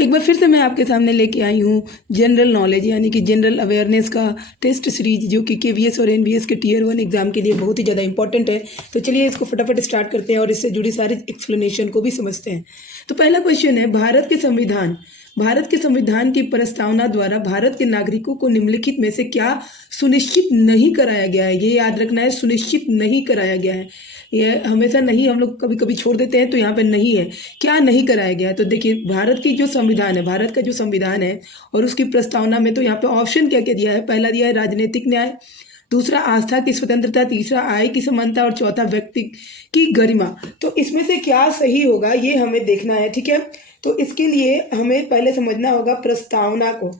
तो एक बार फिर से मैं आपके सामने लेके आई हूँ जनरल नॉलेज यानी कि जनरल अवेयरनेस का टेस्ट सीरीज, जो कि केवीएस और एनवीएस के टीयर 1 एग्जाम के लिए बहुत ही ज़्यादा इंपॉर्टेंट है। तो चलिए इसको फटाफट स्टार्ट करते हैं और इससे जुड़ी सारी एक्सप्लेनेशन को भी समझते हैं। तो पहला क्वेश्चन है, भारत के संविधान की प्रस्तावना द्वारा भारत के नागरिकों को निम्नलिखित में से क्या सुनिश्चित नहीं कराया गया है। ये याद रखना है, सुनिश्चित नहीं कराया गया है। ये हमेशा नहीं, हम लोग कभी कभी छोड़ देते हैं, तो यहाँ पे नहीं है, क्या नहीं कराया गया है। तो देखिए भारत की जो संविधान है, भारत का जो संविधान है और उसकी प्रस्तावना में तो यहाँ पे ऑप्शन क्या क्या दिया है। पहला दिया है राजनीतिक न्याय, दूसरा आस्था की स्वतंत्रता, तीसरा आय की समानता और चौथा व्यक्ति की गरिमा। तो इसमें से क्या सही होगा ये हमें देखना है, ठीक है। तो इसके लिए हमें पहले समझना होगा प्रस्तावना को।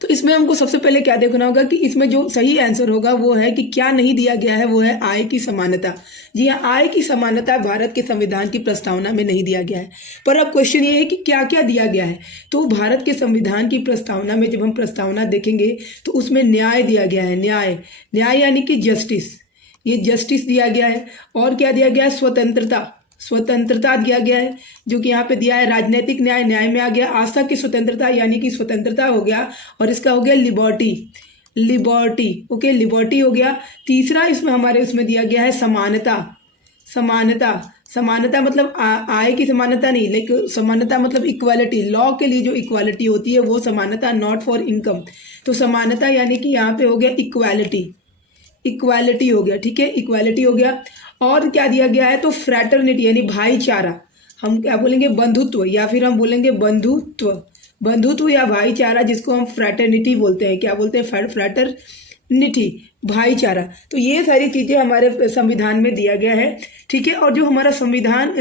तो इसमें हमको सबसे पहले क्या देखना होगा कि इसमें जो सही आंसर होगा वो है कि क्या नहीं दिया गया है, वो है आय की समानता। जी हाँ, आय की समानता भारत के संविधान की प्रस्तावना में नहीं दिया गया है। पर अब क्वेश्चन ये है कि क्या क्या दिया गया है। तो भारत के संविधान की प्रस्तावना में जब हम प्रस्तावना देखेंगे तो उसमें न्याय दिया गया है, न्याय यानी कि जस्टिस, ये जस्टिस दिया गया है। और क्या दिया गया है, स्वतंत्रता दिया गया है, जो कि यहाँ पे दिया है राजनीतिक न्याय, न्याय में आ गया। आस्था की स्वतंत्रता यानी कि स्वतंत्रता हो गया, और इसका हो गया लिबर्टी, ओके, लिबर्टी हो गया। तीसरा इसमें हमारे उसमें दिया गया है समानता मतलब आय की समानता नहीं, लेकिन समानता मतलब इक्वालिटी, लॉ के लिए जो इक्वालिटी होती है वो समानता, नॉट फॉर इनकम। तो समानता यानी कि यहाँ पे हो गया इक्वालिटी हो गया, ठीक है, इक्वालिटी हो गया। और क्या दिया गया है, तो फ्रैटर्निटी यानी भाईचारा, हम क्या बोलेंगे, बंधुत्व, या फिर हम बोलेंगे बंधुत्व या भाईचारा, जिसको हम फ्रैटर्निटी बोलते हैं। क्या बोलते हैं, फ्रैटर्निटी, भाईचारा। तो ये सारी चीज़ें हमारे संविधान में दिया गया है, ठीक है। और जो हमारा संविधान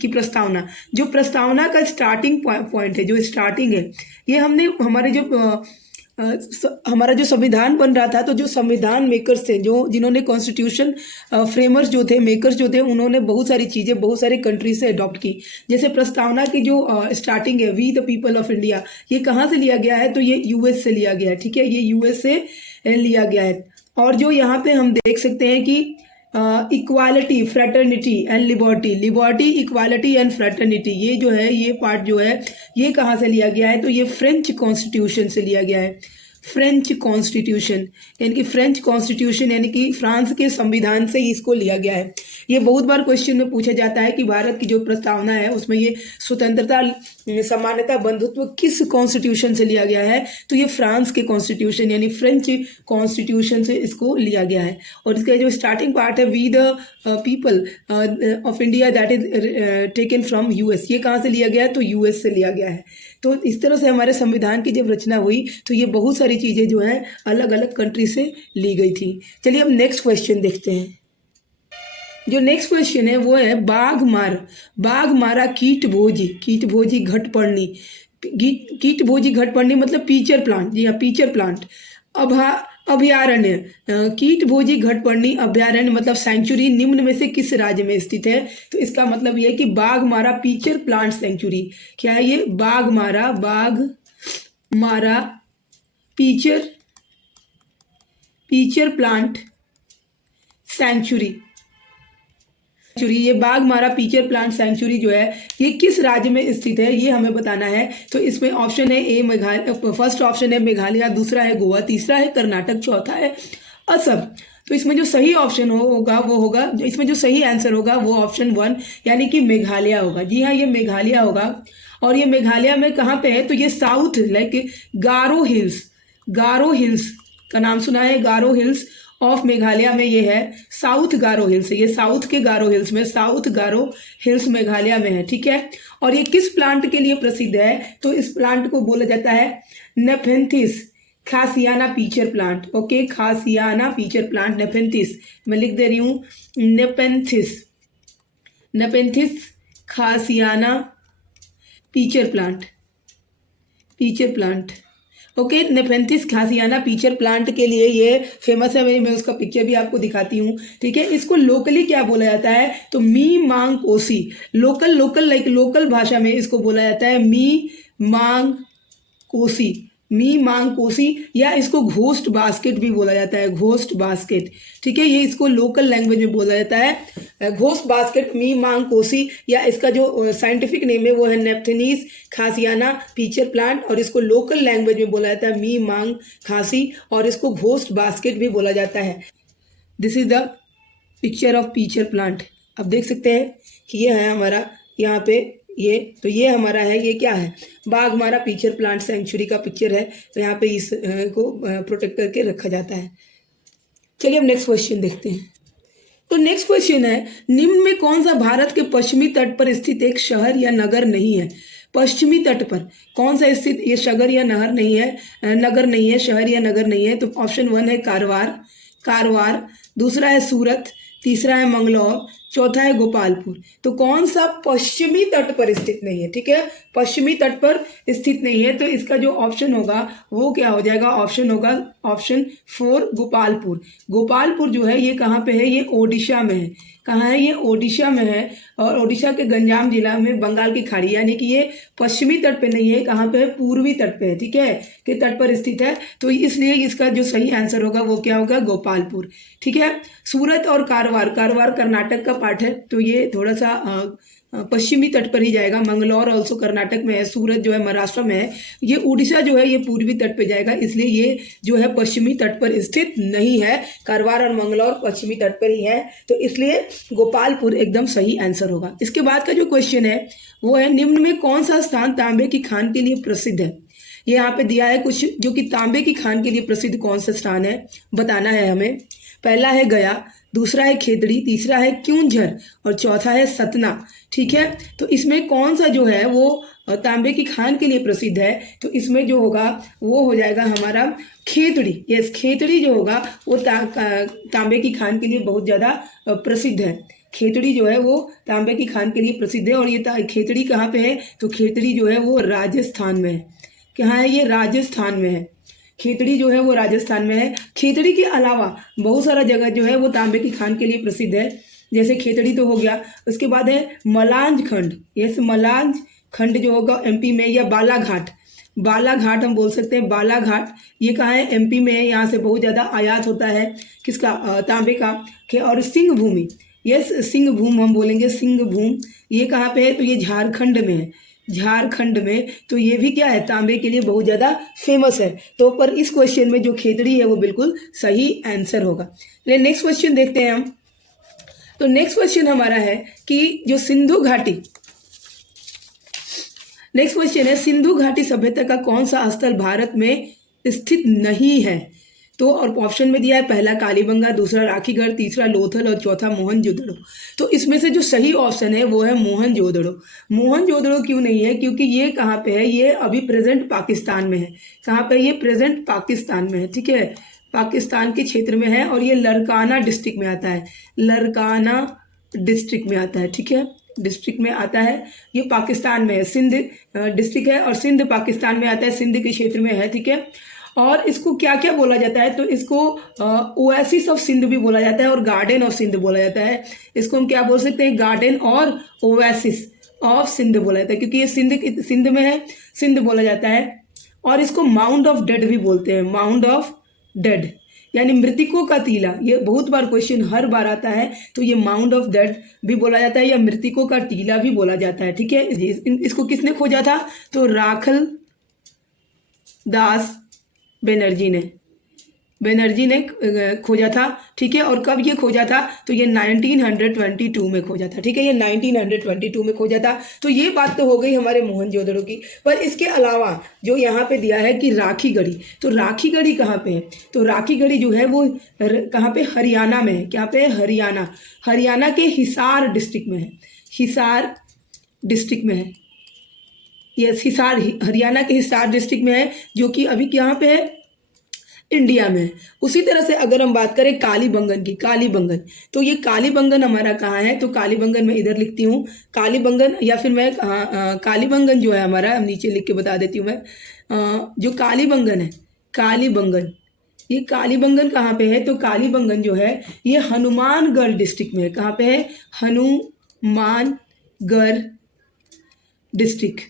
की प्रस्तावना, जो प्रस्तावना का स्टार्टिंग पॉइंट है, जो स्टार्टिंग है, ये हमने हमारे जो हमारा जो संविधान बन रहा था, तो जो संविधान मेकर्स थे, जो जिन्होंने कॉन्स्टिट्यूशन फ्रेमर्स जो थे, मेकर्स जो थे, उन्होंने बहुत सारी चीज़ें बहुत सारे कंट्रीज से अडॉप्ट की। जैसे प्रस्तावना की जो स्टार्टिंग है, we the people of India, ये कहाँ से लिया गया है, तो ये यूएस से लिया गया है, ठीक है, ये यूएस से लिया गया है। और जो यहाँ पे हम देख सकते हैं कि equality, fraternity and liberty, equality and fraternity, ये जो है, ये पार्ट जो है, ये कहाँ से लिया गया है, तो ये फ्रेंच कॉन्स्टिट्यूशन से लिया गया है। फ्रेंच कॉन्स्टिट्यूशन यानी कि फ्रांस के संविधान से इसको लिया गया है। ये बहुत बार क्वेश्चन में पूछा जाता है कि भारत की जो प्रस्तावना है उसमें ये स्वतंत्रता, समानता, बंधुत्व किस कॉन्स्टिट्यूशन से लिया गया है, तो ये फ्रांस के कॉन्स्टिट्यूशन यानी फ्रेंच कॉन्स्टिट्यूशन से इसको लिया गया है। और इसका जो स्टार्टिंग पार्ट है, we the people of India, that is taken from US, ये कहाँ से लिया गया है, तो यूएस से लिया गया है। तो इस तरह से हमारे संविधान की जब रचना हुई तो ये बहुत सारी चीज़ें जो है अलग अलग कंट्री से ली गई थी। चलिए अब नेक्स्ट क्वेश्चन देखते हैं। जो नेक्स्ट क्वेश्चन है वो है बाघ मारा कीट भोजी घटपर्णी मतलब पीचर प्लांट। जी हाँ, पीचर प्लांट। अभयारण्य, कीट भोजी घटपर्णी अभयारण्य मतलब सेंचुरी निम्न में से किस राज्य में स्थित है। तो इसका मतलब ये है कि बाघ मारा पीचर प्लांट सेंचुरी, क्या है ये, बाघ मारा पीचर प्लांट सेंचुरी, ये बाघ मारा पीचर प्लांट सेंचुरी जो है ये किस राज्य में स्थित है, ये हमें बताना है। तो इसमें ऑप्शन है ए मेघालय, फर्स्ट ऑप्शन है मेघालय, दूसरा है गोवा, तीसरा है कर्नाटक, चौथा है असम। तो इसमें जो सही ऑप्शन होगा वो होगा, इसमें जो सही आंसर होगा वो ऑप्शन 1 यानी कि मेघालय होगा। जी हाँ, ये मेघालय होगा। और ये मेघालय में कहाँ पे है, तो ये साउथ, लाइक गारो हिल्स का नाम सुना है, गारो हिल्स ऑफ मेघालय में ये है, साउथ गारो हिल्स, ये साउथ के गारो हिल्स में, साउथ गारो हिल्स मेघालय में है, ठीक है। और ये किस प्लांट के लिए प्रसिद्ध है, तो इस प्लांट को बोला जाता है नेफेंथिस khasiana pitcher plant, okay, khasiana pitcher plant, नेफेंथिस, मैं लिख दे रही हूँ, नेफेंथिस khasiana pitcher plant, okay, नेफेंथिस khasiana pitcher plant के लिए ये फेमस है। मैं उसका पिक्चर भी आपको दिखाती हूँ, ठीक है। इसको लोकली क्या बोला जाता है, तो मी मांग कोसी, लोकल भाषा में इसको बोला जाता है मी मांग कोसी, मी मांग कोसी, या इसको घोस्ट बास्केट भी बोला जाता है, घोस्ट बास्केट। ठीक है, ये इसको लोकल लैंग्वेज में बोला जाता है घोस्ट बास्केट, मी मांग कोसी, या इसका जो साइंटिफिक नेम है वो है नेप्थेनिस खासियाना पीचर प्लांट, और इसको लोकल लैंग्वेज में बोला जाता है मी मांग खासी, और इसको घोस्ट बास्केट भी बोला जाता है। This is the picture of pitcher plant. अब देख सकते हैं कि ये है हमारा यहाँ पे ये, तो ये हमारा है, ये क्या है, बाघ हमारा पीचर प्लांट सेंचुरी का पिक्चर है। तो यहाँ पे इस को प्रोटेक्ट करके रखा जाता है। चलिए अब नेक्स्ट क्वेश्चन देखते हैं। तो नेक्स्ट क्वेश्चन है, निम्न में कौन सा भारत के पश्चिमी तट पर स्थित एक शहर या नगर नहीं है? पश्चिमी तट पर कौन सा स्थित ये शहर या नहर नहीं है, नगर नहीं है, शहर या नगर नहीं है? तो ऑप्शन 1 है कारवार, दूसरा है सूरत, तीसरा है मंगलौर, चौथा है गोपालपुर। तो कौन सा पश्चिमी तट पर स्थित नहीं है? ठीक है, पश्चिमी तट पर स्थित नहीं है, तो इसका जो ऑप्शन होगा वो क्या हो जाएगा? ऑप्शन होगा ऑप्शन 4 गोपालपुर। गोपालपुर जो है ये कहाँ पे है? ये ओडिशा में है। कहाँ है? ये ओडिशा में है, और ओडिशा के गंजाम जिला में बंगाल की खाड़ी, यानी कि ये पश्चिमी तट पे नहीं है, कहाँ पे है? पूर्वी तट पे है। ठीक है, के तट पर स्थित है, तो इसलिए इसका जो सही आंसर होगा वो क्या होगा? गोपालपुर। ठीक है, सूरत और कारवार कर्नाटक का पार्ट है, तो ये थोड़ा सा पश्चिमी तट पर ही जाएगा। मंगलौर ऑल्सो कर्नाटक में है, सूरत जो है महाराष्ट्र में है, ये उड़ीसा जो है ये पूर्वी तट पे जाएगा, इसलिए ये जो है पश्चिमी तट पर स्थित नहीं है। कारवार और मंगलौर पश्चिमी तट पर ही है, तो इसलिए गोपालपुर एकदम सही आंसर होगा। इसके बाद का जो क्वेश्चन है वो है, निम्न में कौन सा स्थान तांबे की खान के लिए प्रसिद्ध है? ये यहाँ पे दिया है कुछ जो कि तांबे की खान के लिए प्रसिद्ध कौन सा स्थान है, बताना है हमें। पहला है गया, दूसरा है खेतड़ी, तीसरा है क्योंझर, और चौथा है सतना। ठीक है, तो इसमें कौन सा जो है वो तांबे की खान के लिए प्रसिद्ध है? तो इसमें जो होगा वो हो जाएगा हमारा खेतड़ी। यस, खेतड़ी जो होगा वो तांबे की खान के लिए बहुत ज़्यादा प्रसिद्ध है। खेतड़ी जो है वो तांबे की खान के लिए प्रसिद्ध है, और ये खेतड़ी कहाँ पे है? तो खेतड़ी जो है वो राजस्थान में है। कहाँ है? ये राजस्थान में है। खेतड़ी जो है वो राजस्थान में है। खेतड़ी के अलावा बहुत सारा जगह जो है वो तांबे की खान के लिए प्रसिद्ध है, जैसे खेतड़ी तो हो गया, उसके बाद है मलांज खंड। यस, मलांज खंड जो होगा एमपी में, या बालाघाट हम बोल सकते हैं, बालाघाट ये कहाँ है? एमपी में है। यहाँ से बहुत ज़्यादा आयात होता है किसका? तांबे का। और सिंह भूमि, यस सिंह भूम हम बोलेंगे, सिंह भूम ये कहाँ पे है? तो ये झारखंड में है, झारखंड में। तो ये भी क्या है? तांबे के लिए बहुत ज़्यादा फेमस है। तो पर इस क्वेश्चन में जो खेतड़ी है वो बिल्कुल सही आंसर होगा। चलिए नेक्स्ट क्वेश्चन देखते हैं हम। तो नेक्स्ट क्वेश्चन हमारा है कि जो सिंधु घाटी, नेक्स्ट क्वेश्चन है, सिंधु घाटी सभ्यता का कौन सा स्थल भारत में स्थित नहीं है? तो और ऑप्शन में दिया है, पहला कालीबंगा, दूसरा राखीगढ़, तीसरा लोथल, और चौथा मोहनजोदड़ो। तो इसमें से जो सही ऑप्शन है वो है मोहनजोदड़ो। मोहनजोदड़ो क्यों नहीं है? क्योंकि ये कहाँ पे है? ये अभी प्रेजेंट पाकिस्तान में है। कहाँ पे? ये प्रेजेंट पाकिस्तान में है। ठीक है, पाकिस्तान के क्षेत्र में है, और ये लरकाना डिस्ट्रिक्ट में आता है, लरकाना डिस्ट्रिक्ट में आता है। ठीक है, डिस्ट्रिक्ट में आता है, ये पाकिस्तान में है, सिंध डिस्ट्रिक्ट है, और सिंध पाकिस्तान में आता है, सिंध के क्षेत्र में है। ठीक है, और इसको क्या क्या बोला जाता है? तो इसको ओएसिस ऑफ सिंध भी बोला जाता है, और गार्डन ऑफ सिंध बोला जाता है। इसको हम क्या बोल सकते हैं? गार्डन और ओएसिस ऑफ सिंध बोला जाता है, क्योंकि ये सिंध में है, सिंध बोला जाता है। और इसको माउंड ऑफ डेड भी बोलते हैं, माउंड ऑफ डेड यानी मृतकों का टीला। ये बहुत बार क्वेश्चन हर बार आता है, तो ये माउंड ऑफ डेड भी बोला जाता है, या मृतकों का टीला भी बोला जाता है। ठीक है, इसको किसने खोजा था? तो राखल दास बनर्जी ने खोजा था। ठीक है, और कब ये खोजा था? तो ये 1922 में खोजा था। ठीक है, ये 1922 में खोजा था। तो ये बात तो हो गई हमारे मोहनजोदड़ो की। पर इसके अलावा जो यहाँ पे दिया है कि राखीगढ़ी, तो राखीगढ़ी कहाँ पे है? तो राखीगढ़ी जो है वो कहाँ पे? हरियाणा में है। क्या पे? हरियाणा के हिसार डिस्ट्रिक्ट में है, हिसार डिस्ट्रिक्ट में है। यस, हिसार हरियाणा के हिसार डिस्ट्रिक्ट में है, जो कि अभी यहाँ पे है? इंडिया में। उसी तरह से अगर हम बात करें कालीबंगन की, कालीबंगन, तो ये कालीबंगन हमारा कहाँ है? तो कालीबंगन मैं इधर लिखती हूँ, कालीबंगन, या फिर मैं कालीबंगन जो है हमारा, नीचे लिख के बता देती हूँ मैं। जो कालीबंगन है, कालीबंगन, ये कालीबंगन कहाँ पे है? तो कालीबंगन जो है ये हनुमानगढ़ डिस्ट्रिक्ट में है। कहाँ पे है? हनुमानगढ़ डिस्ट्रिक्ट।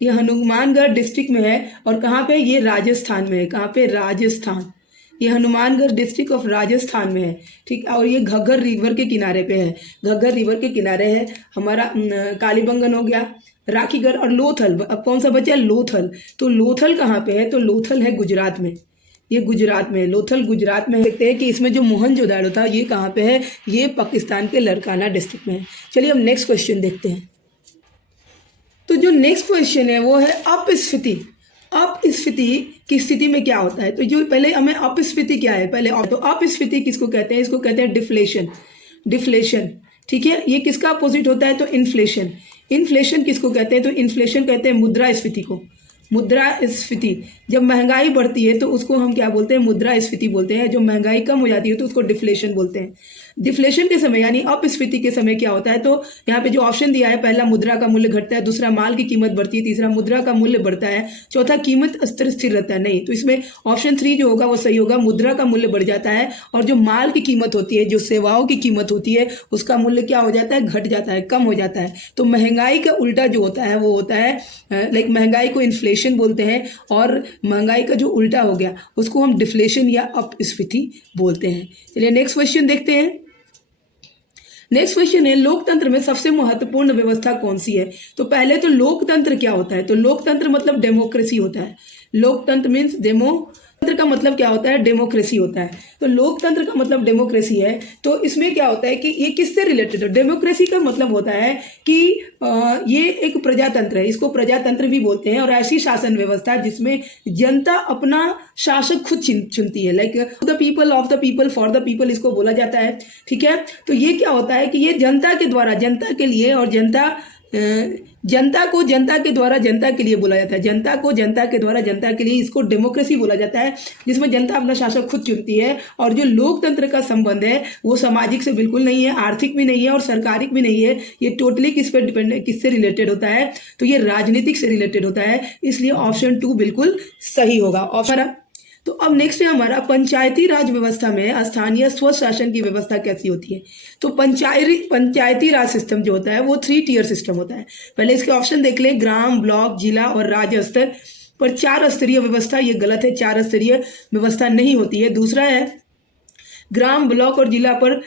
ये हनुमानगढ़ डिस्ट्रिक्ट में है और कहाँ पे, ये राजस्थान में है। कहाँ पे, राजस्थान। ये हनुमानगढ़ डिस्ट्रिक्ट ऑफ राजस्थान में है, ठीक। और ये घग्गर रिवर के किनारे पे है, घग्गर रिवर के किनारे है हमारा। कालीबंगन हो गया, राखीगढ़ और लोथल। अब कौन सा बचा, लोथल। तो लोथल कहाँ पे है, तो लोथल है गुजरात में, ये गुजरात में है, लोथल गुजरात में है। देखते हैं कि इसमें जो मोहनजोदाड़ो था ये कहाँ पे है, ये पाकिस्तान के लड़काना डिस्ट्रिक्ट में है। चलिए हम नेक्स्ट क्वेश्चन देखते हैं। तो जो नेक्स्ट क्वेश्चन है वो है अपस्फीति। अपस्फीति की स्थिति में क्या होता है, तो जो पहले हमें अपस्फीति क्या है पहले, तो अपस्फीति किसको कहते हैं, इसको कहते हैं डिफ्लेशन। डिफ्लेशन, ठीक है। ये किसका अपोजिट होता है, तो इन्फ्लेशन। इन्फ्लेशन किसको कहते हैं, तो इन्फ्लेशन कहते हैं मुद्रास्फीति को। मुद्रास्फीति, जब महंगाई बढ़ती है तो उसको हम क्या बोलते हैं, मुद्रास्फीति बोलते हैं। जो महंगाई कम हो जाती है तो उसको डिफ्लेशन बोलते हैं। डिफ्लेशन के समय यानी अपस्फीति के समय क्या होता है, तो यहाँ पे जो ऑप्शन दिया है, पहला मुद्रा का मूल्य घटता है, दूसरा माल की कीमत बढ़ती है, तीसरा मुद्रा का मूल्य बढ़ता है, चौथा कीमत स्तर स्थिर रहता है। नहीं, तो इसमें ऑप्शन 3 जो होगा वो सही होगा, मुद्रा का मूल्य बढ़ जाता है और जो माल की कीमत होती है, जो सेवाओं की कीमत होती है, उसका मूल्य क्या हो जाता है, घट जाता है, कम हो जाता है। तो महंगाई का उल्टा जो होता है वो होता है लाइक महंगाई को इन्फ्लेशन बोलते हैं और महंगाई का जो उल्टा हो गया उसको हम डिफ्लेशन या अपस्फीति बोलते हैं। चलिए नेक्स्ट क्वेश्चन देखते हैं। नेक्स्ट क्वेश्चन है, लोकतंत्र में सबसे महत्वपूर्ण व्यवस्था कौन सी है। तो पहले तो लोकतंत्र क्या होता है, तो लोकतंत्र मतलब डेमोक्रेसी होता है। लोकतंत्र मीन्स तंत्र का मतलब क्या होता है, डेमोक्रेसी होता है। तो लोकतंत्र का मतलब डेमोक्रेसी है। तो इसमें क्या होता है कि ये किससे रिलेटेड है, डेमोक्रेसी का मतलब होता है कि ये एक प्रजातंत्र है, इसको प्रजातंत्र भी बोलते हैं। और ऐसी शासन व्यवस्था जिसमें जनता अपना शासक खुद चुनती है, like the people, of the people, for the people इसको बोला जाता है, ठीक है। तो ये क्या होता है कि ये जनता के द्वारा जनता के लिए और जनता को जनता के द्वारा जनता के लिए बोला जाता है, जनता को जनता के द्वारा जनता के लिए, इसको डेमोक्रेसी बोला जाता है, जिसमें जनता अपना शासक खुद चुनती है। और जो लोकतंत्र का संबंध है वो सामाजिक से बिल्कुल नहीं है, आर्थिक भी नहीं है और सरकारिक भी नहीं है। ये टोटली किस पर डिपेंड, किससे रिलेटेड होता है, तो ये राजनीतिक से रिलेटेड होता है। इसलिए ऑप्शन 2 बिल्कुल सही होगा, ऑप्शन। तो अब नेक्स्ट है हमारा, पंचायती राज व्यवस्था में स्थानीय स्व शासन की व्यवस्था कैसी होती है। तो पंचायती राज सिस्टम जो होता है वो 3 टियर सिस्टम होता है। पहले इसके ऑप्शन देख लें, ग्राम, ब्लॉक, जिला और राज्य स्तर पर 4 स्तरीय व्यवस्था। ये गलत है, 4 स्तरीय व्यवस्था नहीं होती है। दूसरा है ग्राम, ब्लॉक और जिला पर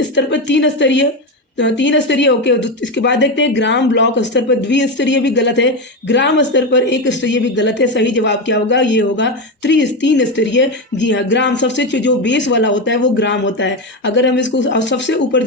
स्तर पर 3 स्तरीय, 3 स्तरीय, ओके। इसके बाद देखते हैं ग्राम ब्लॉक स्तर पर द्विस्तरीय भी गलत है, ग्राम स्तर पर 1 स्तरीय भी गलत है। सही जवाब क्या होगा, ये होगा 3 स्तरीय। जी हाँ, ग्राम सबसे जो बेस वाला होता है वो ग्राम होता है। अगर हम इसको सबसे ऊपर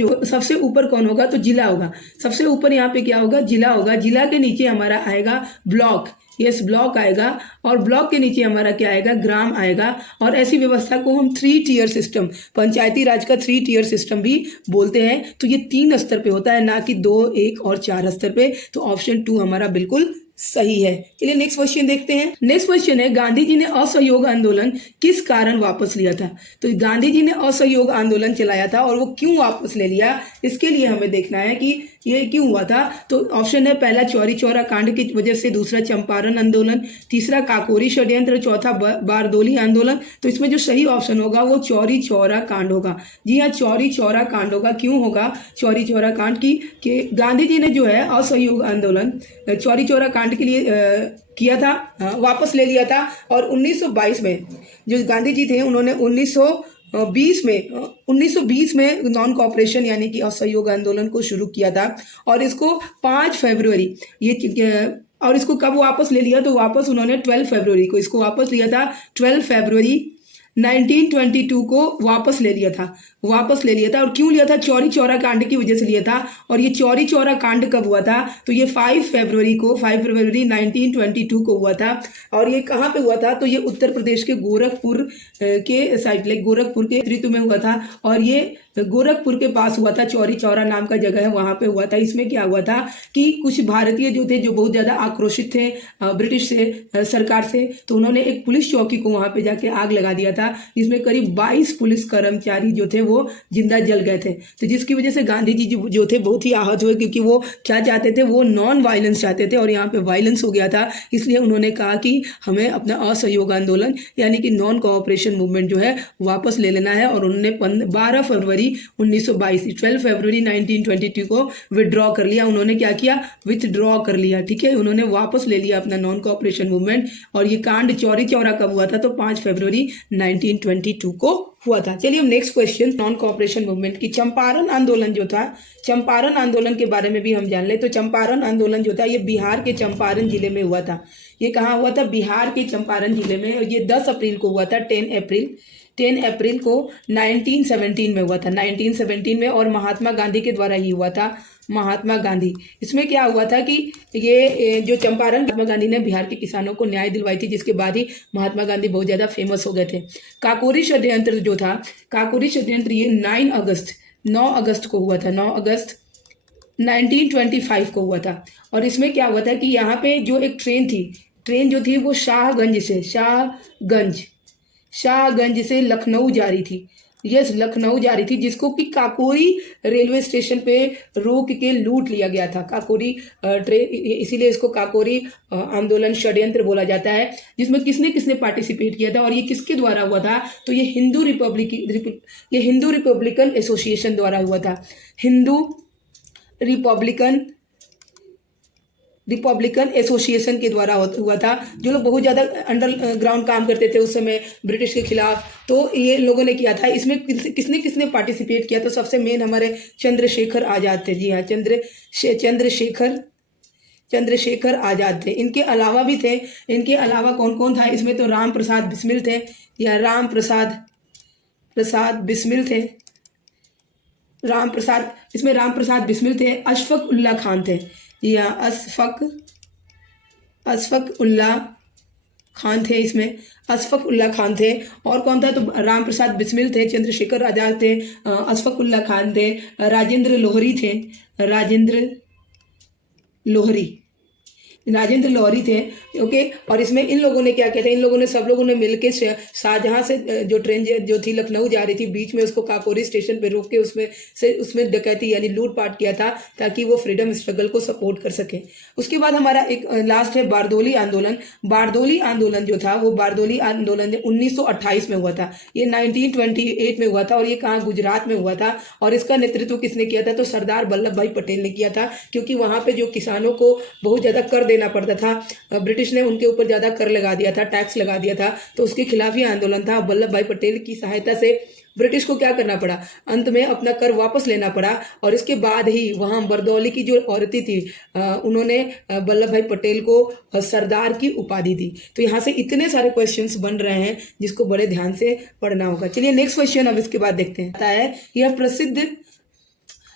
कौन होगा, तो जिला होगा। सबसे ऊपर यहाँ पे क्या होगा, जिला होगा। जिला के नीचे हमारा आएगा ब्लॉक, यस ब्लॉक आएगा। और ब्लॉक के नीचे हमारा क्या आएगा, ग्राम आएगा। और ऐसी व्यवस्था को हम 3 टियर सिस्टम, पंचायती राज का 3 टियर सिस्टम भी बोलते हैं। तो ये 3 स्तर पे होता है, ना कि 2, 1 और 4 स्तर पे। तो ऑप्शन 2 हमारा बिल्कुल सही है। चलिए नेक्स्ट क्वेश्चन देखते हैं। नेक्स्ट क्वेश्चन है, गांधी जी ने असहयोग आंदोलन किस कारण वापस लिया था। तो गांधी जी ने असहयोग आंदोलन चलाया था और वो क्यों वापस ले लिया, इसके लिए हमें देखना है कि ये क्यों हुआ था। तो ऑप्शन है, पहला चौरी चौरा कांड की वजह से, दूसरा चंपारण आंदोलन, तीसरा काकोरी षड्यंत्र, चौथा बारदोली आंदोलन। तो इसमें जो सही ऑप्शन होगा वो चौरी चौरा कांड होगा। जी हाँ, चौरी चौरा कांड होगा। क्यों होगा चौरी चौरा कांड की, कि गांधी जी ने जो है असहयोग आंदोलन चौरी चौरा कांड के लिए किया था, वापस ले लिया था। और 1922 में जो गांधी जी थे उन्होंने 1920 में नॉन कॉपरेशन यानी कि असहयोग आंदोलन को शुरू किया था। और इसको 5 फरवरी और इसको कब वापस ले लिया, तो वापस उन्होंने 12 फरवरी को इसको वापस लिया था। 12 फरवरी 1922 को वापस ले लिया था। और क्यों लिया था, चौरी चौरा कांड की वजह से लिया था। और ये चौरी चौरा कांड कब हुआ था, तो ये 5 फरवरी 1922 को हुआ था। और ये कहाँ पे हुआ था, तो ये उत्तर प्रदेश के गोरखपुर के साइड, लाइक गोरखपुर के ऋतु में हुआ था। और ये गोरखपुर के पास हुआ था, चौरी चौरा नाम का जगह है, वहाँ पे हुआ था। इसमें क्या हुआ था कि कुछ भारतीय जो थे, जो बहुत ज़्यादा आक्रोशित थे ब्रिटिश से, सरकार से, तो उन्होंने एक पुलिस चौकी को वहाँ पे जाके आग लगा दिया था, जिसमें करीब 22 पुलिस कर्मचारी जो थे वो जिंदा जल गए थे। तो जिसकी वजह से गांधी जी जो थे बहुत ही आहत हुए, क्योंकि वो क्या चाहते थे, वो नॉन वायलेंस चाहते थे और यहाँ पे वायलेंस हो गया था। इसलिए उन्होंने कहा कि हमें अपना असहयोग आंदोलन यानी कि नॉन कोऑपरेशन मूवमेंट जो है वापस ले लेना है। और उन्होंने 12 फरवरी फरवरी 1922, 12 फरवरी 1922 को विदड्रॉ कर लिया। उन्होंने क्या किया? विथड्रॉ कर लिया, ठीक है, उन्होंने वापस ले लिया अपना नॉन कोऑपरेशन मूवमेंट। और ये कांड चौरी चौरा कब हुआ था? तो 5 फरवरी 1922 को हुआ था। चलिए हम next question, non cooperation movement की चंपारण आंदोलन जो था, चंपारण आंदोलन के बारे में भी हम जान ले। तो चंपारण आंदोलन जो था ये बिहार के चंपारण जिले में हुआ था। ये कहाँ हुआ था? बिहार के चंपारण जिले में। और ये 10 अप्रैल को हुआ था, 10 अप्रैल को 1917 में हुआ था, 1917 में। और महात्मा गांधी के द्वारा ही हुआ था, महात्मा गांधी। इसमें क्या हुआ था कि ये जो चंपारण, महात्मा गांधी ने बिहार के किसानों को न्याय दिलवाई थी, जिसके बाद ही महात्मा गांधी बहुत ज़्यादा फेमस हो गए थे। काकोरी षड्यंत्र जो था, काकोरी षड्यंत्र ये 9 अगस्त को हुआ था, 9 अगस्त 1925 को हुआ था। और इसमें क्या हुआ था कि यहाँ पे जो एक ट्रेन जो थी वो शाहगंज से लखनऊ जा रही थी। यस, लखनऊ जा रही थी, जिसको कि काकोरी रेलवे स्टेशन पे रोक के लूट लिया गया था। काकोरी ट्रेन, इसीलिए इसको काकोरी आंदोलन षड्यंत्र बोला जाता है। जिसमें किसने किसने पार्टिसिपेट किया था और ये किसके द्वारा हुआ था? तो ये हिंदू रिपब्लिकन एसोसिएशन द्वारा हुआ था। हिंदू रिपब्लिकन एसोसिएशन के द्वारा हुआ था, जो लोग बहुत ज़्यादा अंडरग्राउंड काम करते थे उस समय ब्रिटिश के खिलाफ, तो ये लोगों ने किया था। इसमें किसने किसने पार्टिसिपेट किया? तो सबसे मेन हमारे चंद्रशेखर आज़ाद थे। जी हाँ, चंद्रशेखर आज़ाद थे। इनके अलावा भी थे, इनके अलावा कौन कौन था इसमें? तो राम प्रसाद बिस्मिल थे, या राम प्रसाद बिस्मिल थे, इसमें राम प्रसाद बिस्मिल थे। अशफक उल्ला खान थे, या अशफक उल्ला खान थे, इसमें अशफक उल्ला खान थे। और कौन था? तो राम प्रसाद बिस्मिल थे, चंद्रशेखर आज़ाद थे, अशफक उल्ला खान थे, राजेंद्र लोहरी थे। ओके, और इसमें इन लोगों ने क्या किया था? इन लोगों ने, सब लोगों ने मिलकर शाहजहां से जो ट्रेन जो थी लखनऊ जा रही थी, बीच में उसको काकोरी स्टेशन पे रोक के उसमें डकैती यानी लूटपाट किया था, ताकि वो फ्रीडम स्ट्रगल को सपोर्ट कर सके। उसके बाद हमारा एक लास्ट है बारदोली आंदोलन। बारदोली आंदोलन जो था, वो बारदोली आंदोलन 1928 में हुआ था। ये 1928 में हुआ था, और ये कहाँ? गुजरात में हुआ था। और इसका नेतृत्व किसने किया था? तो सरदार वल्लभ भाई पटेल ने किया था, क्योंकि वहाँ पे जो किसानों को बहुत ज़्यादा कर देना पड़ता था, ब्रिटिश ने उनके ऊपर ज़्यादा कर लगा दिया था, टैक्स लगा दिया था, तो उसके खिलाफ ही आंदोलन था। वल्लभ भाई पटेल की सहायता से ब्रिटिश को क्या करना पड़ा? अंत में अपना कर वापस लेना पड़ा। और इसके बाद ही वहाँ बरदौली की जो औरतें थी, उन्होंने वल्लभ भाई पटेल को सरदार की उपाधि दी। तो यहाँ से इतने सारे क्वेश्चंस बन रहे हैं, जिसको बड़े ध्यान से पढ़ना होगा। चलिए नेक्स्ट क्वेश्चन अब इसके बाद देखते हैं। आता है यह प्रसिद्ध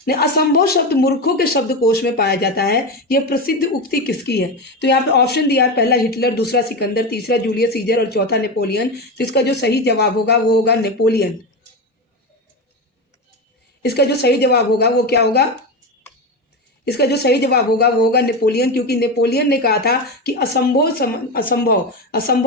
असंभव शब्द मूर्खों के शब्दकोश में पाया जाता है। यह प्रसिद्ध उक्ति किसकी है? तो यहाँ पे ऑप्शन दिया है, पहला हिटलर, दूसरा सिकंदर, तीसरा जूलियस सीजर और चौथा नेपोलियन। तो इसका जो सही जवाब होगा वो होगा नेपोलियन। इसका जो सही जवाब होगा वो क्या होगा? इसका जो सही जवाब होगा वो होगा नेपोलियन, क्योंकि नेपोलियन ने कहा था कि असंभव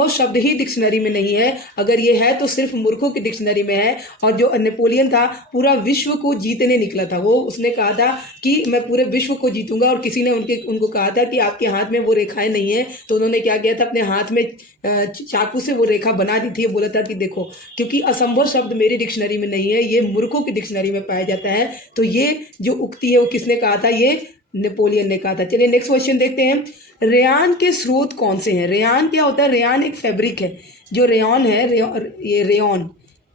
शब्द ही डिक्शनरी में नहीं है, अगर ये है तो सिर्फ मूर्खों की डिक्शनरी में है। और जो नेपोलियन था पूरा विश्व को जीतने निकला था, वो उसने कहा था कि मैं पूरे विश्व को जीतूंगा। और किसी ने उनको कहा था कि आपके हाथ में वो रेखाएं नहीं है, तो उन्होंने क्या किया था? अपने हाथ में चाकू से वो रेखा बना दी थी। बोला था कि देखो, क्योंकि असंभव शब्द मेरी डिक्शनरी में नहीं है, ये मूर्खों की डिक्शनरी में पाया जाता है। तो ये जो उक्ति है वो किसने कहा था? ये नेपोलियन ने कहा था। चलिए नेक्स्ट क्वेश्चन देखते हैं। रेयान के स्रोत कौन से हैं? रेयान क्या होता है? रेयान एक फैब्रिक है। जो रेयॉन है, ये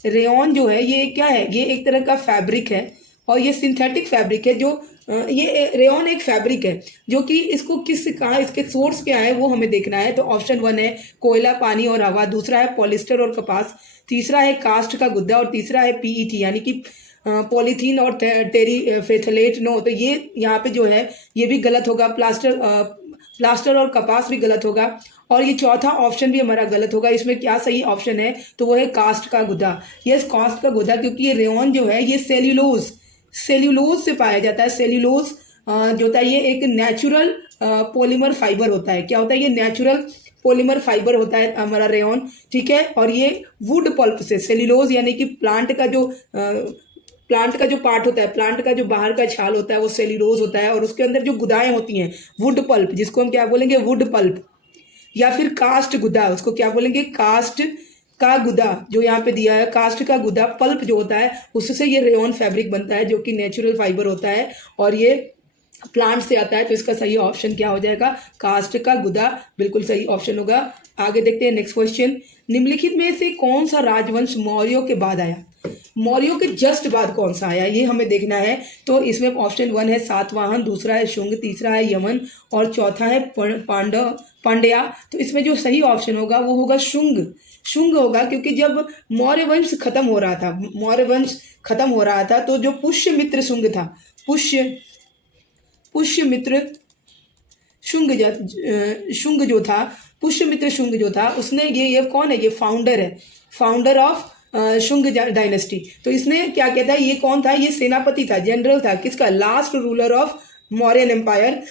रेयॉन जो है ये क्या है? ये एक तरह का फैब्रिक है, और ये सिंथेटिक फैब्रिक है। जो ये रेयॉन एक फैब्रिक है, जो कि इसको कहाँ, इसके सोर्स क्या है वो हमें देखना है। तो ऑप्शन 1 है कोयला, पानी और हवा, दूसरा है पॉलिस्टर और कपास, तीसरा है कास्ट का गुद्दा, और तीसरा है पीईटी यानी कि पॉलीथीन और टेरीफेथलेट। नो, तो ये यहाँ पे जो है ये भी गलत होगा। प्लास्टर और कपास भी गलत होगा, और ये चौथा ऑप्शन भी हमारा गलत होगा। इसमें क्या सही ऑप्शन है? तो वो है कास्ट का गुद्दा। यस, कास्ट का गुद्दा, क्योंकि ये रेयॉन जो है ये सेल्यूलोज से पाया जाता है। सेल्यूलोज जो होता है ये एक नेचुरल पॉलीमर फाइबर होता है। क्या होता है? ये नेचुरल पॉलीमर फाइबर होता है हमारा रेयॉन, ठीक है। और ये वुड पल्प से, सेल्यूलोज यानी कि प्लांट का जो पार्ट होता है, प्लांट का जो बाहर का छाल होता है वो सेल्यूलोज होता है, और उसके अंदर जो गुदाएं होती हैं वुड पल्प, जिसको हम क्या बोलेंगे? वुड पल्प, या फिर कास्ट गुदा, उसको क्या बोलेंगे? कास्ट का गुदा जो यहाँ पे दिया है, कास्ट का गुदा पल्प जो होता है उससे ये रेयॉन फैब्रिक बनता है जो कि नेचुरल फाइबर होता है और ये प्लांट से आता है। तो इसका सही ऑप्शन क्या हो जाएगा, कास्ट का गुदा बिल्कुल सही ऑप्शन होगा। आगे देखते हैं नेक्स्ट क्वेश्चन। निम्नलिखित में से कौन सा राजवंश मौर्यों के बाद आया, मौर्यों के जस्ट बाद कौन सा आया ये हमें देखना है। तो इसमें ऑप्शन 1 है सातवाहन, दूसरा है शुंग, तीसरा है यमन और चौथा है पांड्या। तो इसमें जो सही ऑप्शन होगा वो होगा शुंग। शुंग होगा क्योंकि जब मौर्य वंश खत्म हो रहा था, मौर्य वंश खत्म हो रहा था तो जो पुष्यमित्र शुंग था, पुष्यमित्र शुंग जो था, पुष्यमित्र शुंग जो था उसने ये कौन है, ये फाउंडर है, फाउंडर ऑफ शुंग डायनेस्टी। तो इसने क्या कहता है, ये कौन था, ये सेनापति था, जनरल था, किसका, last ruler of Mauryan empire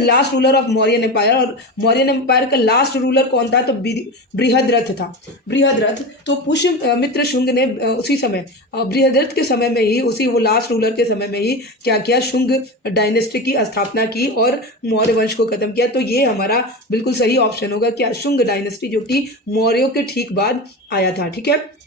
last ruler of Mauryan empire. और मौर्यन एम्पायर का लास्ट रूलर कौन था, तो बृहद्रथ था, बृहद्रथ। तो पुष्यमित्र शुंग ने उसी समय बृहद्रथ के समय में ही, उसी वो लास्ट रूलर के समय में ही क्या किया, शुंग डायनेस्टी की स्थापना की और मौर्य वंश को खत्म किया। तो ये हमारा बिल्कुल सही ऑप्शन होगा क्या, शुंग डायनेस्टी, जो कि मौर्यों के ठीक बाद आया था। ठीक है,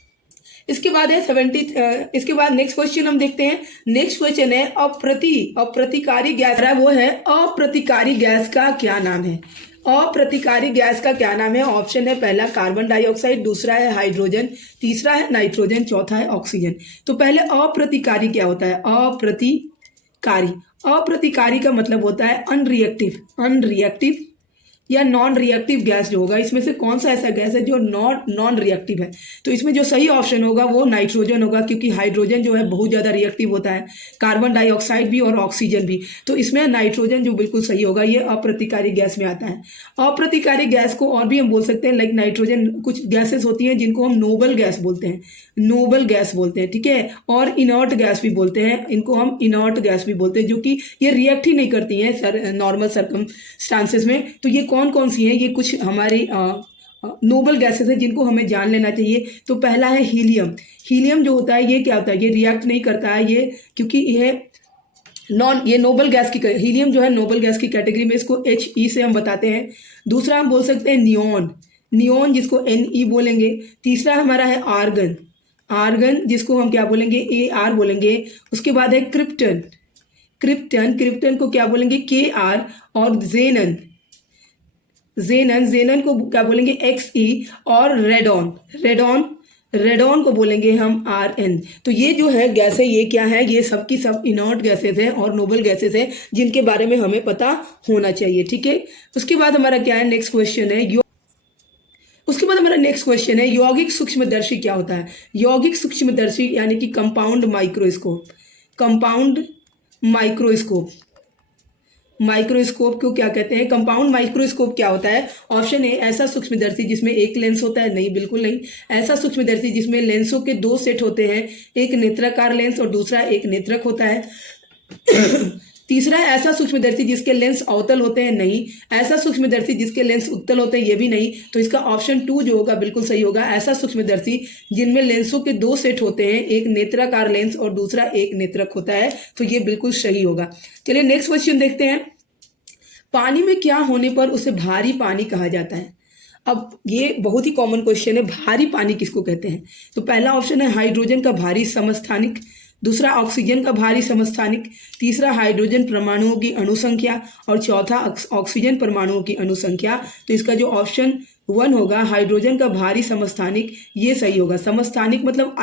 इसके बाद है 70। इसके बाद नेक्स्ट क्वेश्चन हम देखते हैं। नेक्स्ट क्वेश्चन है अप्रतिकारी गैस, वो है अप्रतिकारी गैस का क्या नाम है। अप्रतिकारी गैस का क्या नाम है। ऑप्शन है पहला कार्बन डाइऑक्साइड, दूसरा है हाइड्रोजन, तीसरा है नाइट्रोजन, चौथा है ऑक्सीजन। तो पहले अप्रतिकारी क्या होता है, अप्रतिकारी, अप्रतिकारी का मतलब होता है अनरिएक्टिव या नॉन रिएक्टिव गैस जो होगा। इसमें से कौन सा ऐसा गैस है जो नॉन रिएक्टिव है। तो इसमें जो सही ऑप्शन होगा वो नाइट्रोजन होगा, क्योंकि हाइड्रोजन जो है बहुत ज़्यादा रिएक्टिव होता है, कार्बन डाइऑक्साइड भी और ऑक्सीजन भी। तो इसमें नाइट्रोजन जो बिल्कुल सही होगा, ये अप्रतिकारी गैस में आता है। अप्रतिकारी गैस को और भी हम बोल सकते हैं, लाइक नाइट्रोजन, कुछ गैसेस होती हैं जिनको हम नोबल गैस बोलते हैं, नोबल गैस बोलते हैं। ठीक है, और इनर्ट गैस भी बोलते हैं, इनको हम इनर्ट गैस भी बोलते हैं, जो कि ये रिएक्ट ही नहीं करती हैं नॉर्मल सर्कमस्टांसेस में। तो ये कौन कौन सी हैं, ये कुछ हमारी नोबल गैसेस हैं जिनको हमें जान लेना चाहिए। तो पहला है हीलियम। हीलियम जो होता है ये क्या होता है, ये रिएक्ट नहीं करता है, ये क्योंकि ये नोबल गैस की, हीलियम जो है नोबल गैस की कैटेगरी में, इसको He से हम बताते हैं। दूसरा हम बोल सकते हैं नियोन जिसको Ne बोलेंगे। तीसरा हमारा है आर्गन जिसको हम क्या बोलेंगे, Ar बोलेंगे। उसके बाद है क्रिप्टन को क्या बोलेंगे, Kr। और जेनन को क्या बोलेंगे, Xe। और रेडॉन को बोलेंगे हम Rn। तो ये जो है गैस है, ये क्या है, ये सब की सब इनर्ट गैसेस हैं और नोबल गैसेस हैं जिनके बारे में हमें पता होना चाहिए। ठीक है, उसके बाद हमारा क्या है, नेक्स्ट क्वेश्चन है यौगिक सूक्ष्मदर्शी क्या होता है। यौगिक सूक्ष्मदर्शी यानी कि कंपाउंड माइक्रोस्कोप को क्या कहते हैं, कंपाउंड माइक्रोस्कोप क्या होता है। ऑप्शन ए ऐसा सूक्ष्मदर्शी जिसमें एक लेंस होता है, नहीं बिल्कुल नहीं। ऐसा सूक्ष्मदर्शी जिसमें लेंसों के 2 सेट होते हैं, एक नेत्राकार लेंस और दूसरा एक नेत्रक होता है। तीसरा है ऐसा सूक्ष्मदर्शी जिसके लेंस अवतल होते हैं, नहीं। ऐसा सूक्ष्मदर्शी जिसके लेंस उत्तल होते हैं, ये भी नहीं। तो इसका ऑप्शन 2 जो होगा बिल्कुल सही होगा, ऐसा सूक्ष्मदर्शी जिनमें लेंसों के 2 सेट होते हैं, एक नेत्राकार लेंस और दूसरा एक नेत्रक होता है। तो ये बिल्कुल सही होगा। चलिए नेक्स्ट क्वेश्चन देखते हैं। पानी में क्या होने पर उसे भारी पानी कहा जाता है। अब ये बहुत ही कॉमन क्वेश्चन है, भारी पानी किसको कहते हैं। तो पहला ऑप्शन है हाइड्रोजन का भारी समस्थानिक, दूसरा ऑक्सीजन का भारी समस्थानिक, तीसरा हाइड्रोजन परमाणुओं की अणुसंख्या और चौथा ऑक्सीजन परमाणुओं की अणुसंख्या। तो इसका जो ऑप्शन 1 होगा, हाइड्रोजन का भारी समस्थानिक, ये सही होगा। समस्थानिक मतलब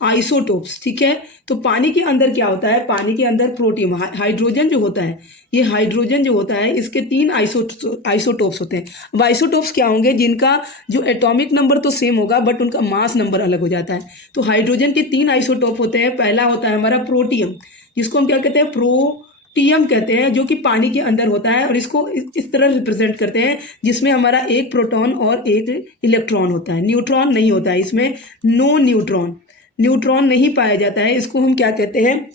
आइसोटोप्स। ठीक है, तो पानी के अंदर क्या होता है, पानी के अंदर प्रोटियम, हाइड्रोजन जो होता है, ये हाइड्रोजन जो होता है इसके 3 आइसोटोप्स होते हैं। अब आइसोटोप्स क्या होंगे, जिनका जो एटॉमिक नंबर तो सेम होगा बट उनका मास नंबर अलग हो जाता है। तो हाइड्रोजन के 3 आइसोटोप होते हैं। पहला होता है हमारा प्रोटियम, जिसको हम क्या कहते हैं, प्रोटियम कहते हैं, जो कि पानी के अंदर होता है। और इसको इस तरह रिप्रेजेंट करते हैं जिसमें हमारा एक प्रोटॉन और एक इलेक्ट्रॉन होता है, न्यूट्रॉन नहीं होता है इसमें, नो न्यूट्रॉन नहीं पाया जाता है। इसको हम क्या कहते हैं,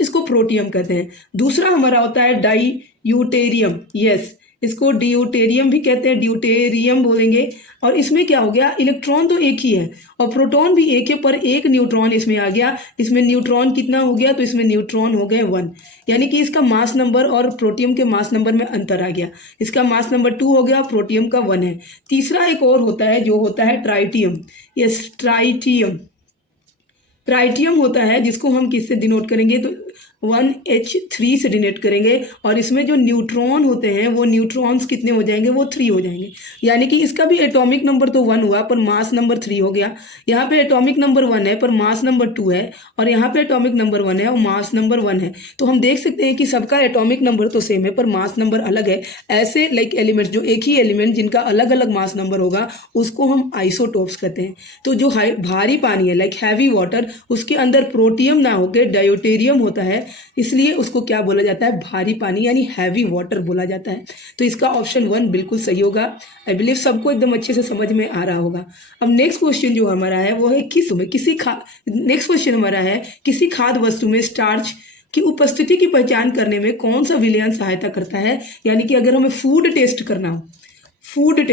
इसको प्रोटियम कहते हैं। दूसरा हमारा होता है डाईयूटेरियम, यस, इसको ड्यूटेरियम भी कहते हैं, ड्यूटेरियम बोलेंगे। और इसमें क्या हो गया, इलेक्ट्रॉन तो एक ही है और प्रोटॉन भी एक है, पर एक न्यूट्रॉन इसमें आ गया। इसमें न्यूट्रॉन कितना हो गया, तो इसमें न्यूट्रॉन हो गए 1, यानी कि इसका मास नंबर और प्रोटियम के मास नंबर में अंतर आ गया। इसका मास नंबर 2 हो गया, प्रोटियम का 1 है। तीसरा एक और होता है जो होता है ट्राइटियम। यस, ट्राइटियम, ट्राइटियम होता है जिसको हम किससे डिनोट करेंगे, तो 1H3 से डिनोट करेंगे। और इसमें जो न्यूट्रॉन होते हैं वो न्यूट्रॉन्स कितने हो जाएंगे, वो 3 हो जाएंगे। यानी कि इसका भी एटॉमिक नंबर तो 1 हुआ पर मास नंबर 3 हो गया। यहाँ पे एटॉमिक नंबर 1 है पर मास नंबर 2 है, और यहाँ पे एटॉमिक नंबर 1 है और मास नंबर 1 है। तो हम देख सकते हैं कि सबका एटॉमिक नंबर तो सेम है पर मास नंबर अलग है। ऐसे लाइक एलिमेंट्स, जो एक ही एलिमेंट जिनका अलग अलग मास नंबर होगा उसको हम आइसोटोप्स कहते हैं। तो जो भारी पानी है लाइक हैवी वाटर, उसके अंदर प्रोटियम ना होकर डायोटेरियम होता है, इसलिए उसको क्या बोला जाता है, भारी पानी यानी हैवी वाटर बोला जाता है। तो इसका ऑप्शन 1 बिल्कुल सही होगा। आई बिलीव सबको एकदम अच्छे से समझ में आ रहा होगा। अब नेक्स्ट क्वेश्चन जो हमारा है वो है नेक्स्ट क्वेश्चन हमारा है किसी खाद्य वस्तु में स्टार्च की उपस्थिति की पहचान करने में कौन सा विलयन सहायता करता है। यानी कि अगर हमें फूड टेस्ट करना हो, फूड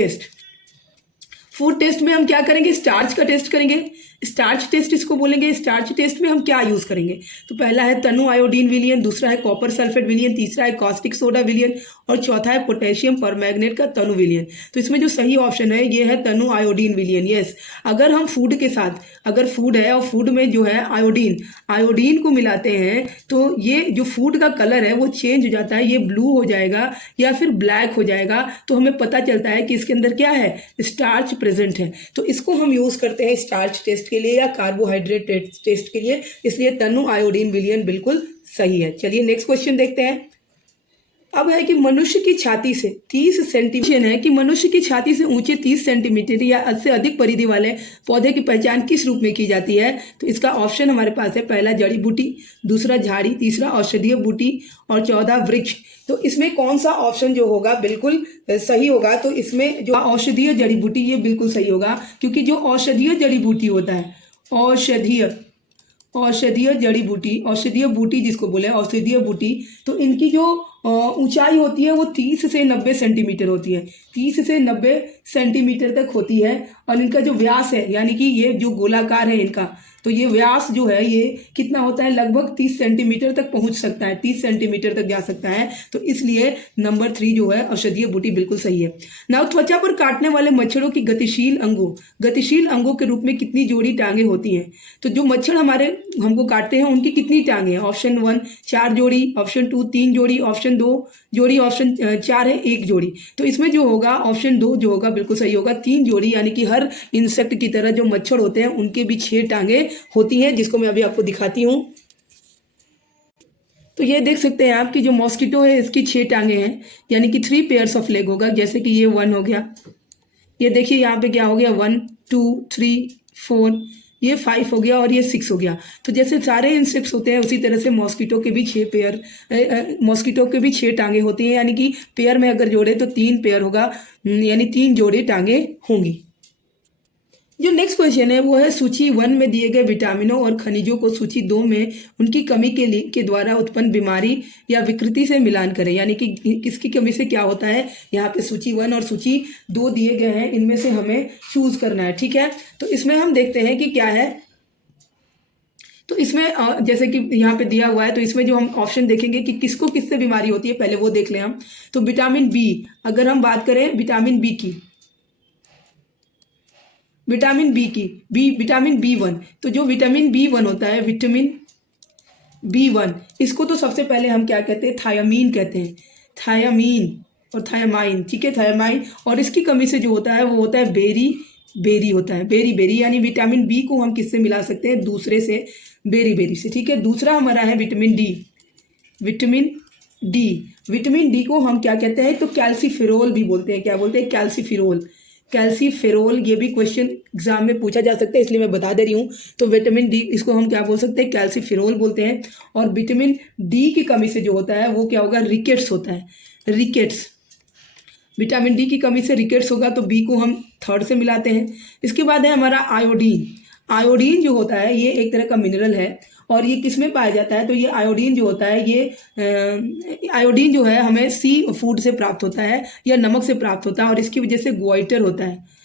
टेस्ट में हम क्या करेंगे, स्टार्च का टेस्ट करेंगे। स्टार्च टेस्ट इसको बोलेंगे। स्टार्च टेस्ट में हम क्या यूज़ करेंगे, तो पहला है तनु आयोडीन विलयन, दूसरा है कॉपर सल्फेट विलयन, तीसरा है कॉस्टिक सोडा विलयन और चौथा है पोटेशियम परमैंगनेट का तनु विलयन। तो इसमें जो सही ऑप्शन है ये है तनु आयोडीन विलयन। यस, अगर हम फूड के साथ, अगर फूड है और फूड में जो है आयोडीन को मिलाते हैं तो ये जो फूड का कलर है वो चेंज हो जाता है, ये ब्लू हो जाएगा या फिर ब्लैक हो जाएगा। तो हमें पता चलता है कि इसके अंदर क्या है, स्टार्च प्रेजेंट है। तो इसको हम यूज़ करते हैं स्टार्च टेस्ट के लिए या कार्बोहाइड्रेट टेस्ट के लिए, इसलिए तनु आयोडीन विलयन बिल्कुल सही है। चलिए नेक्स्ट क्वेश्चन देखते हैं। अब है कि मनुष्य की छाती से 30 सेंटीमीटर है कि मनुष्य की छाती से ऊंचे 30 सेंटीमीटर या उससे अधिक परिधि वाले पौधे की पहचान किस रूप में की जाती है। तो इसका ऑप्शन हमारे पास है, पहला जड़ी बूटी, दूसरा झाड़ी, तीसरा औषधीय बूटी और चौथा वृक्ष। तो इसमें कौन सा ऑप्शन जो होगा बिल्कुल सही होगा, तो इसमें जो औषधीय जड़ी बूटी ये बिल्कुल सही होगा, क्योंकि जो औषधीय जड़ी बूटी होता है, औषधीय जड़ी बूटी, औषधीय बूटी जिसको बोले औषधीय बूटी, तो इनकी जो ऊंचाई होती है वो 30 से 90 सेंटीमीटर होती है, 30 से 90 सेंटीमीटर तक होती है। और इनका जो व्यास है, यानी कि ये जो गोलाकार है इनका, तो ये व्यास जो है ये कितना होता है, लगभग 30 सेंटीमीटर तक पहुंच सकता है, 30 सेंटीमीटर तक जा सकता है। तो इसलिए नंबर 3 जो है औषधीय बूटी बिल्कुल सही है। नाउ त्वचा पर काटने वाले मच्छरों की गतिशील अंगों के रूप में कितनी जोड़ी टांगे होती हैं। तो जो मच्छर हमको काटते हैं उनकी कितनी टांगे हैं। ऑप्शन 1 4 जोड़ी, ऑप्शन 2 3 जोड़ी, ऑप्शन 2 जोड़ी, ऑप्शन 4 है 1 जोड़ी। तो इसमें जो होगा ऑप्शन 2 जो होगा बिल्कुल सही होगा, 3 जोड़ी, यानी कि हर इंसेक्ट की तरह जो मच्छर होते हैं उनके भी 6 टांगे होती हैं, जिसको मैं अभी आपको दिखाती हूँ। तो ये देख सकते हैं आप कि जो मॉस्किटो है इसकी 6 टांगे हैं, यानी कि 3 पेयर्स ऑफ लेग होगा। जैसे कि ये 1 हो गया, ये देखिए यहाँ पे क्या हो गया 1 2 3 4, ये 5 हो गया और ये 6 हो गया। तो जैसे सारे इंसेक्ट्स होते हैं उसी तरह से मॉस्किटो के भी 6 टांगे होती हैं, यानी कि पेयर में अगर जोड़े तो 3 पेयर होगा, यानी 3 जोड़ी टांगे होंगी। जो नेक्स्ट क्वेश्चन है वो है सूची 1 में दिए गए विटामिनों और खनिजों को सूची 2 में उनकी कमी के द्वारा उत्पन्न बीमारी या विकृति से मिलान करें। यानी कि किसकी कमी से क्या होता है, यहाँ पे सूची 1 और सूची 2 दिए गए हैं, इनमें से हमें चूज करना है। ठीक है, तो इसमें हम देखते हैं कि क्या है। तो इसमें जैसे कि यहाँ पे दिया हुआ है, तो इसमें जो हम ऑप्शन देखेंगे कि किसको किससे बीमारी होती है, पहले वो देख लें हम। तो विटामिन बी, अगर हम बात करें विटामिन बी की, विटामिन B1, तो जो विटामिन B1 होता है, विटामिन B1, इसको तो सबसे पहले हम क्या कहते हैं, थायामीन कहते हैं, थायामीन और थायामाइन। ठीक है, थायामाइन। और इसकी कमी से जो होता है वो होता है बेरी होता है, बेरी, यानी विटामिन बी को हम किससे मिला सकते हैं, दूसरे से, बेरी से। ठीक है, दूसरा हमारा है विटामिन डी को हम क्या कहते हैं, तो कैल्सीफेरोल भी बोलते हैं। क्या बोलते हैं, कैल्सीफेरोल। ये भी क्वेश्चन एग्जाम में पूछा जा सकता है, इसलिए मैं बता दे रही हूँ। तो विटामिन डी, इसको हम क्या बोल सकते हैं, कैल्सीफेरोल बोलते हैं। और विटामिन डी की कमी से जो होता है वो क्या होगा, रिकेट्स होता है, रिकेट्स। विटामिन डी की कमी से रिकेट्स होगा, तो बी को हम 3rd से मिलाते हैं। इसके बाद है हमारा आयोडीन जो होता है ये एक तरह का मिनरल है और ये किस में पाया जाता है, तो ये आयोडीन जो होता है, ये आयोडीन जो है हमें सी फूड से प्राप्त होता है या नमक से प्राप्त होता है, और इसकी वजह से ग्वाइटर होता है।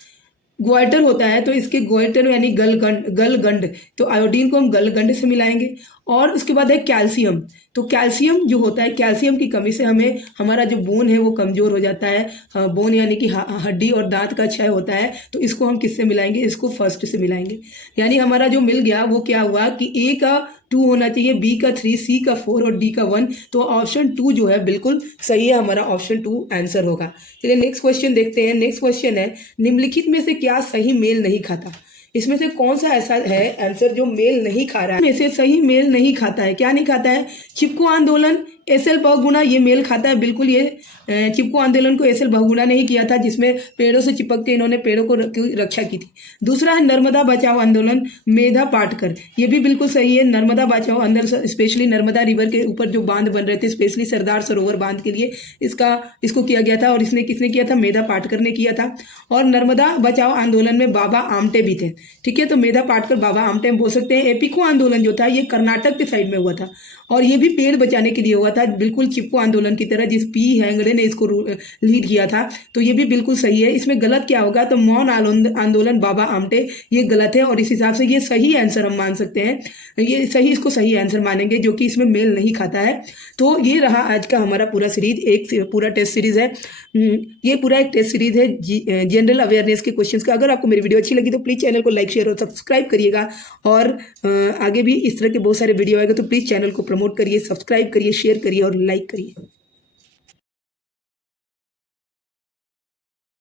ग्वाइटर होता है तो इसके ग्वाइटर यानी गलगंड, तो आयोडीन को हम गलगंड से मिलाएंगे। और उसके बाद है कैल्शियम, तो कैल्शियम जो होता है, कैल्शियम की कमी से हमें हमारा जो बोन है वो कमज़ोर हो जाता है। बोन यानी कि हड्डी और दांत का क्षय होता है, तो इसको हम किससे मिलाएंगे, इसको फर्स्ट से मिलाएंगे। यानी हमारा जो मिल गया वो क्या हुआ कि ए का 2 होना चाहिए, बी का 3, सी का 4 और डी का 1, तो ऑप्शन 2 जो है बिल्कुल सही है, हमारा ऑप्शन 2 आंसर होगा। चलिए नेक्स्ट क्वेश्चन देखते हैं। नेक्स्ट क्वेश्चन है, निम्नलिखित में से क्या सही मेल नहीं खाता। इसमें से कौन सा ऐसा है आंसर जो मेल नहीं खा रहा है, में से सही मेल नहीं खाता है, क्या नहीं खाता है, चिपको आंदोलन, एसएल बहुगुणा, ये मेल खाता है बिल्कुल। ये चिपको आंदोलन को एसएल बहुगुणा नहीं किया था, जिसमें पेड़ों से चिपक के इन्होंने पेड़ों को रक्षा की थी। दूसरा है नर्मदा बचाओ आंदोलन, मेधा पाटकर, ये भी बिल्कुल सही है। नर्मदा बचाओ अंदर स्पेशली नर्मदा रिवर के ऊपर जो बांध बन रहे थे, स्पेशली सरदार सरोवर बांध के लिए इसको किया गया था, और इसने किसने किया था, मेधा पाटकर ने किया था। और नर्मदा बचाओ आंदोलन में बाबा आमटे भी थे, ठीक है, तो मेधा पाटकर बाबा आमटे हम बोल सकते हैं। एपिको आंदोलन जो था ये कर्नाटक के साइड में हुआ था, और ये भी पेड़ बचाने के लिए हुआ था, बिल्कुल चिपको आंदोलन की तरह, जिस पी हेगड़े ने इसको लीड किया था, तो ये भी बिल्कुल सही है। इसमें गलत क्या होगा, तो मौन आंदोलन बाबा आमटे, ये गलत है, और इस हिसाब से ये सही आंसर हम मान सकते हैं, ये सही, इसको सही आंसर मानेंगे, जो कि इसमें मेल नहीं खाता है। तो ये रहा आज का हमारा पूरा सीरीज, एक पूरा टेस्ट सीरीज है, ये पूरा एक टेस्ट सीरीज है जनरल अवेयरनेस के क्वेश्चंस का। अगर आपको मेरी वीडियो अच्छी लगी तो प्लीज़ चैनल को लाइक, शेयर और सब्सक्राइब करिएगा, और आगे भी इस तरह के बहुत सारे वीडियो आएगा, तो प्लीज़ चैनल को प्रमोट करिए, सब्सक्राइब करिए, शेयर करिए और लाइक करिए।